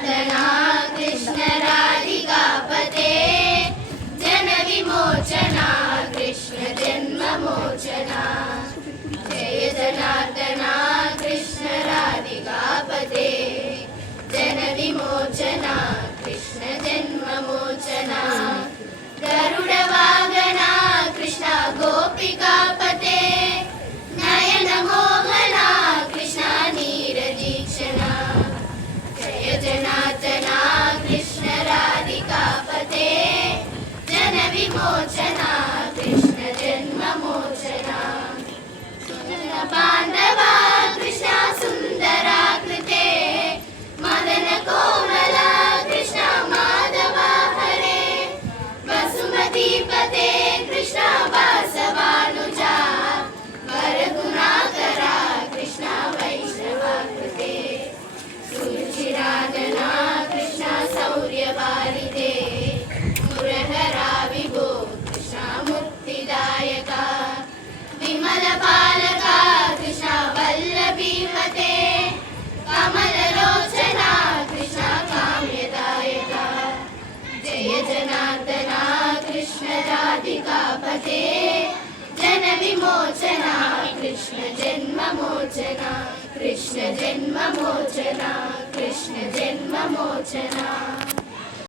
जनार्दना कृष्ण राधिकापते जन विमोचना कृष्ण जन्म मोचना जय जनार्दना कृष्ण राधिकापते जन विमोचना कृष्ण जन्म मोचना गरुड़ वागना कृष्ण गोपिकापते नयन मोहना कृष्ण नीरदीक्षणा जय जनार्दना कृष्ण राधिकापते जन विमोचना कृष्ण जन्म मोचना पांडवा कृष्ण सुंदराकृते मदन कोमला कृष्ण माधवा हरे वसुमतीपते कृष्ण वासवानुजा वरगुणाकरा कृष्ण वैष्णवाकृते सुरुचिराधना कृष्ण शौर्यवारिदे मुरहरा विभो कृष्ण मुक्तिदायका विमलबालका कृष्ण वल्लभीपते कमललोचना कृष्ण काम्यदायका जय जनार्दना कृष्ण राधिकापते जन विमोचना कृष्ण जन्म मोचना कृष्ण जन्म मोचना कृष्ण जन्म मोचना।